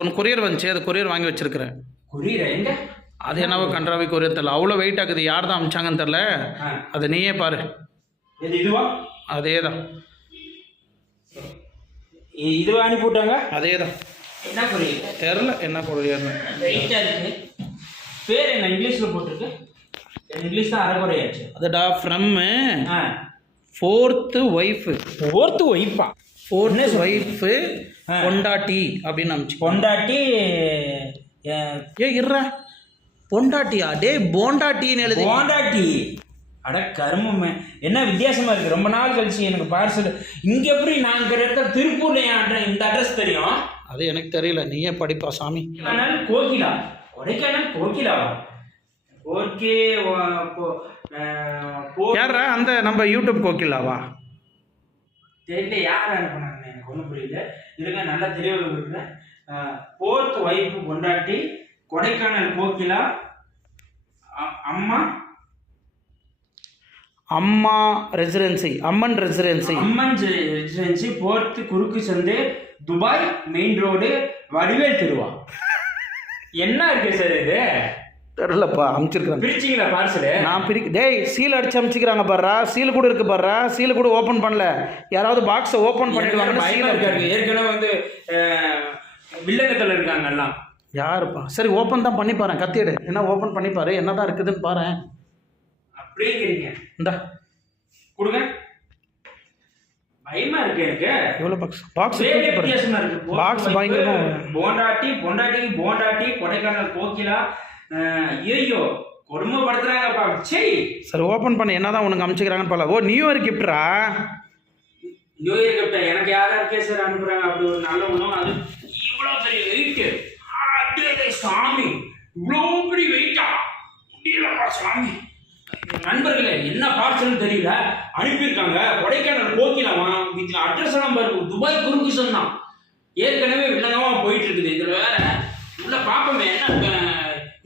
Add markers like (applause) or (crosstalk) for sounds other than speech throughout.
ஒன்று கொரியர் வந்துச்சு அது கொரியர் வாங்கி வச்சிருக்கிறேன். கொரியரா எங்க? அது என்னவோ கன்றாவி கொரியர் தெரில அவ்வளோ வெயிட் ஆகுது. யார் தான் அமிச்சாங்கன்னு தெரில. அதை நீயே பாரு. இது இதுவா? அதே தான் இதுவா அனுப்பி விட்டாங்க? அதே தான் என்ன கொரியர் தெரில என்ன இருக்கு. பேர் என்ன? இங்கிலீஷ்ல போட்டிருக்கு. இங்கிலீஷ் தான் அரைக்குறையாச்சு அதுடா ஃப்ரம்மு ஆ. ஃபோர்த்து ஒய்ஃபு ஃபோர்த்து ஒய்ஃபா ஃபோர்த்து ஒய்ஃபு. பொண்டாட்டி அப்படின்னு அமிச்சு பொண்டாட்டி ஏ இருறா பொண்டாட்டியா? டேய் போண்டாட்டின்னு எழுதி. போண்டாட்டி. அட கருமமே. என்ன வித்தியாசமா இருக்கு? ரொம்ப நாள் கழிச்சு எனக்கு பார்சல் இங்க எப்படி நான் இருக்கிற இடத்துல திருப்பூர்ல address- இந்த அட்ரஸ் தெரியும்? அது எனக்கு தெரியல. நீயே படிப்பா சாமி? கொடைக்கானல் கோகிலா. கொடைக்கானல் கோகிலாவா ஓகே யாரா அந்த நம்ம யூடியூப் கோக்கிலாவா தெரியல யார் அனுப்புனாங்க எனக்கு ஒன்றும் புரியல. இருங்க நல்லா தெளிவாக இருக்கிறேன் ஃபோர்த் ஒய்ஃப் பொண்டாட்டி கொடைக்கானல் கோகிலா அம்மா? Amma residency Amman residency Amman residency fourth குறுக்கு சந்து துபாய் மெயின் ரோடு வடிவேல் திருவா. (laughs) என்ன இருக்கு சார் இது? தெரிலப்பா அமுச்சிருக்கிறேன். பிரிச்சிங்களா பார்சலு நான் பிரிக்க டேய் சீல் அடிச்சு அமுச்சிக்கிறாங்க பாருடா. சீல் கூட இருக்கு பாருடா. சீல் கூட ஓப்பன் பண்ணல. யாராவது பாக்ஸை ஓப்பன் பண்ணிடுவாங்க பயமா இருக்காரு ஏற்கனவே வந்து வில்லங்கத்துல இருக்காங்க எல்லாம். யாருப்பா? சரி ஓப்பன் தான் பண்ணி பாரு கத்தியடு என்ன ஓப்பன் பண்ணி பாரு. என்னதான் இருக்குதுன்னு பாரு அப்படிங்கிறீங்க. இந்தா. கொடுங்க. பயமா இருக்கு எனக்கு. பாக்ஸ் பாக்ஸ் பாரு. வித்தியாசமா இருக்கு. Box பயங்கரமா போண்டாட்டி பொண்டாட்டிக்கு போண்டாட்டி கொடைக்கானல் கோகிலா ஐயையோ கொடுமைப்படுத்துறாங்கப்பா. சரி சரி ஓப்பன் பண்ணி. என்னதான் உனக்கு அமுச்சிக்கிறாங்கன்னு பால ஓ நியூ இயர் கிஃப்ட்ரா நியூ இயர் கிஃப்ட் எனக்கு யார் யார் கேசர் அனுப்புறாங்க? அப்படி ஒரு நல்ல உணவு அது இவ்வளோ பெரிய வெயிட் அடே சாமி. இவ்வளோ பெரிய வெயிட்டா முடியலப்பா சாமி. நண்பர்களே என்ன பார்சல்னு தெரியல. அனுப்பியிருக்காங்க. கொடைக்கானல் கோக்கிலாமா இது அட்ரஸ் எல்லாம் பாருங்க. துபாய் குறுக்குசன் தான். ஏற்கனவே வில்லங்கமா போயிட்டு இருக்குது. இதுல வேற உள்ள பாப்போமே என்ன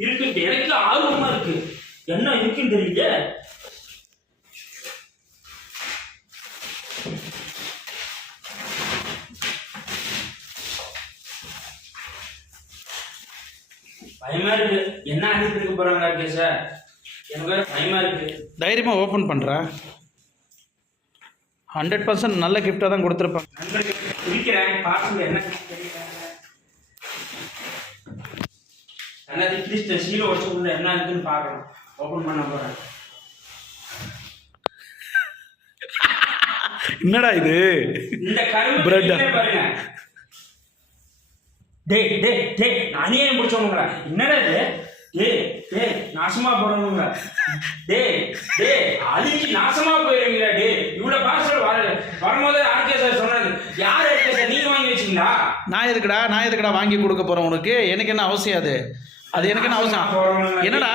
இருக்குன்ட்டு எனக்கு ஆர்வமா இருக்கு. என்ன இருக்குன்னு தெரியல. பயமா இருக்கு. என்ன அனுப்பியிருக்க போறாங்க கேச எனக்கு வேற பயமா இருக்கு. தைரியமாக ஓப்பன் பண்ணுறா ஹண்ட்ரட் பர்சன்ட் நல்ல கிஃப்டாக தான் கொடுத்துருப்பாங்க. இருக்கிறேன் பார்சல் என்ன தெரியல எல்லாத்தையும் கிறிஸ்ட சீல வச்சு உள்ள என்ன இருக்குன்னு பார்க்கணும். ஓபன் பண்ண போறேன். என்னடா இது? இந்த கரும்பு Bread. நீங்களே பாருங்க. டேய் டேய் டேய் நானே முடிச்சவனுங்களா? என்னடா இது? டேய் டேய் நாசமா போறவனுங்க டேய் டேய் அழிஞ்சு நாசமா போயிருவீங்களா? டேய் இவ்வளவு பார்சல் வர வரும்போது ஆர்கே சார் சொன்னாரு. யார் ஆர்கே சார் நீங்க வாங்கி வச்சீங்களா? நான் எதுக்குடா நான் எதுக்குடா வாங்கி கொடுக்க போகிறேன் உனக்கு? எனக்கு என்ன அவசியம் அது? அது எனக்கு என்ன அவசியம் என்னடா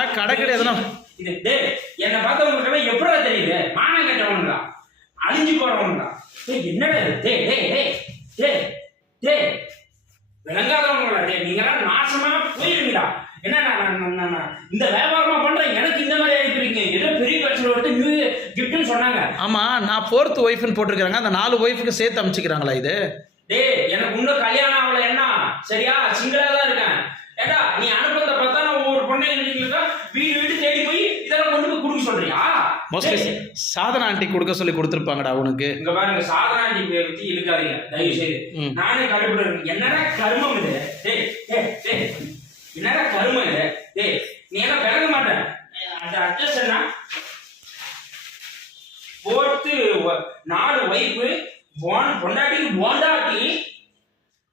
இது டேய் என்னை பார்த்தவங்களுக்கு எப்படா தெரியுது? மானம் கட்டவனுங்களா? அழிஞ்சு போறவனுங்களா? என்னடா டேய் டேய் டேய் டேய் விளங்காதவங்களா? டேய் நீங்களாம் நாசமா போயிருவீங்களா என்ன இந்த வியாபாரமா பண்றேன். எனக்கு இந்த மாதிரி அனுப்பிடுறீங்க ஏதோ பெரிய பிரச்சனை வந்து நியூ கிஃப்ட்னு சொன்னாங்க. ஆமாம் நான் ஃபோர்த் ஒய்ஃப்னு போட்டிருக்கிறாங்க. அந்த நாலு ஒய்ஃபுக்கு சேர்த்து அமுச்சிக்கிறாங்களா இது? டேய் எனக்கு இன்னும் கல்யாணம் ஆகல என்ன? சரியா? சிங்கிளா தான் இருக்கேன். மோஸ்ட்லி சாதனா ஆண்டி கொடுக்க சொல்லி கொடுத்துருப்பாங்கடா உனக்கு. இங்க பாருங்க சாதனாண்டி பத்தி இழுக்காதீங்க தயவு செய்து. நானே கடுப்பு என்னடா கருமம் இது? டேய் டேய் டேய். என்னடா கருமம் இது? டேய் நீ எல்லாம் விளங்க மாட்டேன் அந்த அட்ரஸ் என்ன? போர்த்து நாலு வைப்பு போன் பொண்டாட்டிக்கு போண்டாட்டி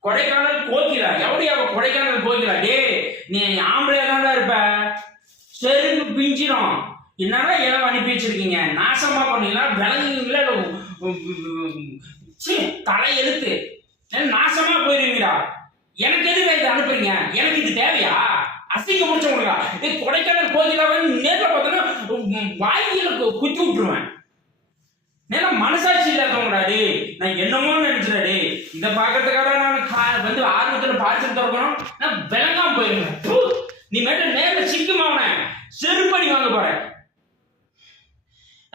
கொடைக்கானல் கோக்கிலா எப்படி அவ கொடைக்கானல் கோக்கிலா டேய் நீ ஆம்பளையா தான்டா இருப்ப. செருப்பு பிஞ்சிரும். என்னடா ஏன் அனுப்பி வச்சிருக்கீங்க? நாசமா பண்ணீங்களா விளங்குங்களா தலை எழுத்து. ஏன் நாசமா போயிருவீங்களா எனக்கு எதுக்கு இதை அனுப்புறீங்க? எனக்கு இது தேவையா? அசிங்க முடிச்சவங்களா இது கொடைக்கானல் கோயிலாவே நேரில் பார்த்தோன்னா வாயில குத்தி விட்டுருவேன். ஏன்னா மனசாட்சி இல்லாதவங்கடா டேய். நான் என்னமோ நினைச்சிடா இந்த இதை பார்க்கறதுக்காக நான் கா- வந்து ஆர்வத்தில் பார்த்து திறக்கணும். நான் விளங்காம போயிருவேன் ப்பு! நீ மேட்ட நேரில் சிக்கும் அவனை செருப்படி வாங்க போறேன்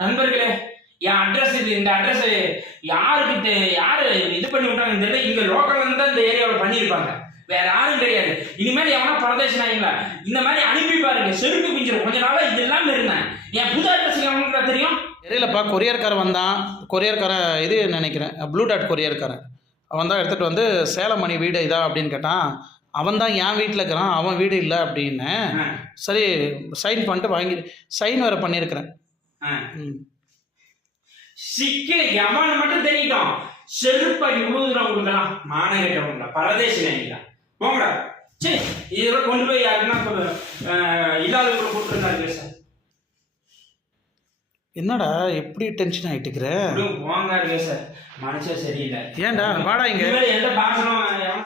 நண்பர்களே என் அட்ரஸ் இது. இந்த அட்ரஸ் யாருக்கு யாரு இது பண்ணி விட்டாங்கன்னு தெரியல. இங்க லோக்கல்ல இருந்து தான் இந்த ஏரியாவில் பண்ணியிருப்பாங்க. வேற யாரும் கிடையாது. இனிமேல் எவனா பரதேசி நாய்ங்களா இந்த மாதிரி அனுப்பி பாருங்க. செருப்பு பிஞ்சிரும் கொஞ்ச நாளா இது இல்லாம இருந்தேன். என் புது அட்ரஸ் எவனுக்கு தெரியும்? தெரியலப்பா. கொரியர்காரன் வந்தான். கொரியர்காரன் இது நினைக்கிறேன்? ப்ளூ டாட் கொரியர்காரன். அவன் தான் எடுத்துகிட்டு வந்து சேலம் மணி வீடு இதா? அப்படின்னு கேட்டான். அவன் தான் என் வீட்டில் இருக்கிறான். அவன் வீடு இல்லை அப்படின்னு. சரி சைன் பண்ணிட்டு வாங்கி சைன் வேறு பண்ணியிருக்கிறேன் சிக்க எவன் மட்டும் தெரியட்டும் செருப்படி உழுதுறோம் கொடுக்கலாம் மானம் கட்டவங்களா? பரதேசி நாய்ங்களா போங்கடா. சரி இதெல்லாம் கொண்டு போய் யாருன்னா இல்லாதவங்களை கொடுத்துருந்தாரு சார் என்னடா எப்படி டென்ஷன் ஆகிட்டுக்கிற போங்க சார் மனுஷன் சரியில்லை. ஏன்டா வாடா இங்கே. எந்த பாசனம்